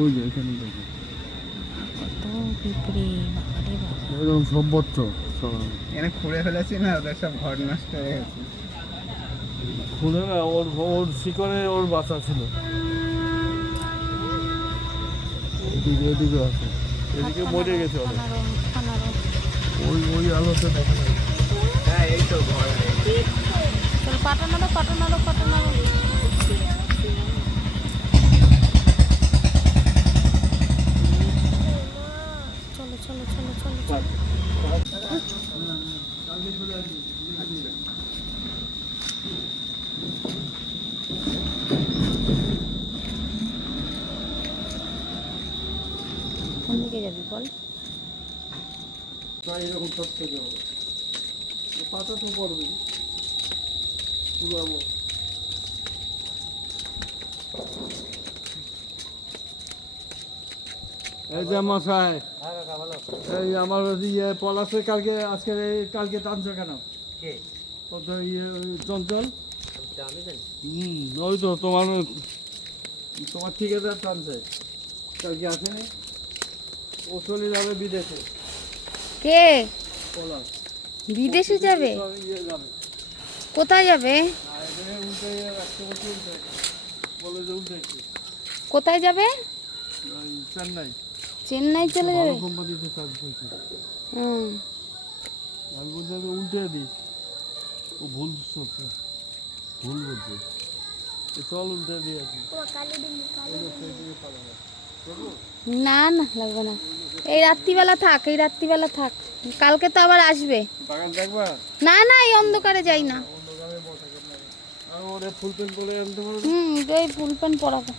ওই যে এখানে দেখো কত পিঁপড়ে, বাবারে বাবা। এরকম সব বচ্চ এখানে খুঁড়ে ফেলেছি না, ওদের সব ঘর নষ্ট হয়ে গেছে। খুলে না, ওর ওর শিকড়ে ওর বাচ্চা ছিল। এদিকে এদিকে আছে, এদিকে মরে গেছে অনেক। ওই ওই আলোতে দেখা যায়। হ্যাঁ এই তো ঘর। চলো পাটানাড়ো পাটানাড়ো পাটানাড়ো। চলো চলো চলো চলো চলো। কোন দিকে যাবি বল? প্রায় এরকম সব থেকে হবে, পাতা তো পড়বে পুরাবো। এই যে মশাই, এই আমার ইয়ে পলাশে কালকে আজকে কালকে টানছে কেন? কত ইয়ে চঞ্চল। ওই তো তোমার তোমার ঠিকাদার টানছে কালকে আসেনি, ও চলে যাবে বিদেশে। কে পলাশ বিদেশে যাবে? ইয়ে যাবে, কোথায় যাবে? উল্টে রাখতে বলছে, উল্টে বলে যে উল্টে কোথায় যাবে? চেন্নাই। চেন্নাই চলে যাবে? কোম্পানিতে কাজ করছে। হুম। আমি বলছি আমি উল্টে দিই, ও ভুল করছে, ভুল বলছে, চল উল্টে দিয়ে আসি। না না লাগবে না, এই রাত্রিবেলা থাক, এই রাত্রিবেলা থাক, কালকে তো আবার আসবে। বাগান দেখবা? না না এই অন্ধকারে যাই না। অন্ধকারে বসা কেন? আর ওরে ফুল প্যান্ট পরে আনতে পারো? এই ফুল প্যান্ট পরাবো।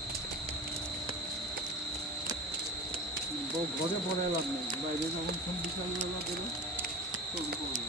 ঘরে পরে এলাম না, বাইরে যখন ফোন বিকালবেলা বেরো চল করবো।